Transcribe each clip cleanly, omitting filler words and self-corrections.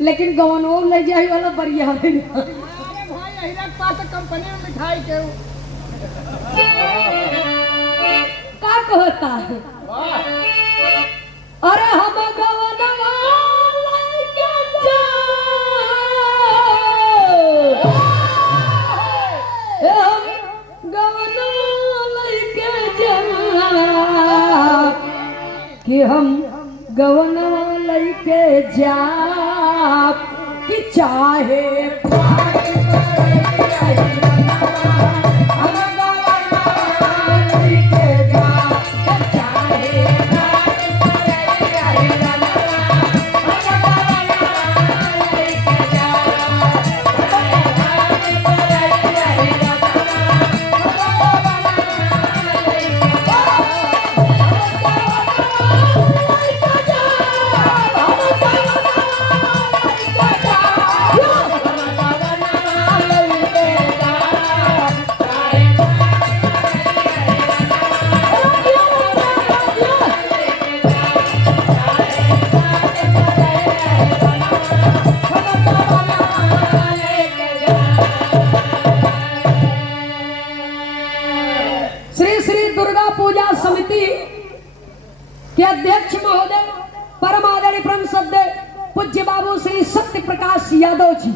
लेकिन गवनों ले जाए वाला बढ़िया है। भाई अहिरत पास कंपनी में मिठाई के का कहता है अरे हम गवनवा लइके जाओ हम गवनवा लइके जाओ कि हम गवनवा लइके जाओ कि चाहे के अध्यक्ष महोदय परम आदरणीय परम सद्य पूज्य बाबू श्री सत्य प्रकाश यादव जी,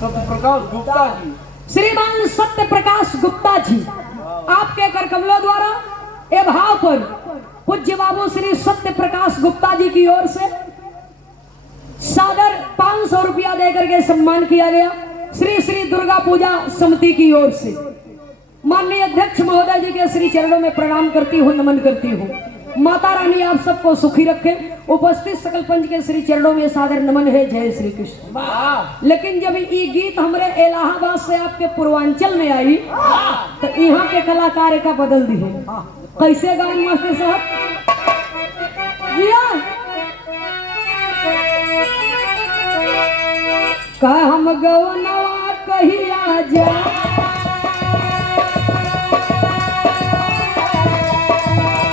सत्य प्रकाश गुप्ता जी, श्रीमान सत्य प्रकाश गुप्ता जी, आपके कर कमलों द्वारा ए भाव पर पूज्य बाबू श्री सत्य प्रकाश गुप्ता जी की ओर से सादर 500 रुपया देकर के सम्मान किया गया। श्री श्री दुर्गा पूजा समिति की ओर से माननीय अध्यक्ष महोदय जी के श्री चरणों में प्रणाम करती हूँ, नमन करती हूँ। माता रानी आप सबको सुखी रखे। उपस्थित सकल पंच के श्री चरणों में सादर नमन है। जय श्री कृष्ण। लेकिन जब ये गीत हमारे इलाहाबाद से आपके पूर्वांचल में आई तो यहाँ के कलाकार का बदल दिए। कैसे गाँव मास्टर साहब का हम गवनवा कहिया जा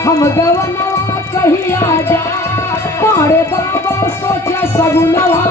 हम गवनवा कहिया जा पाड़े बाबा सोचे सगुनवा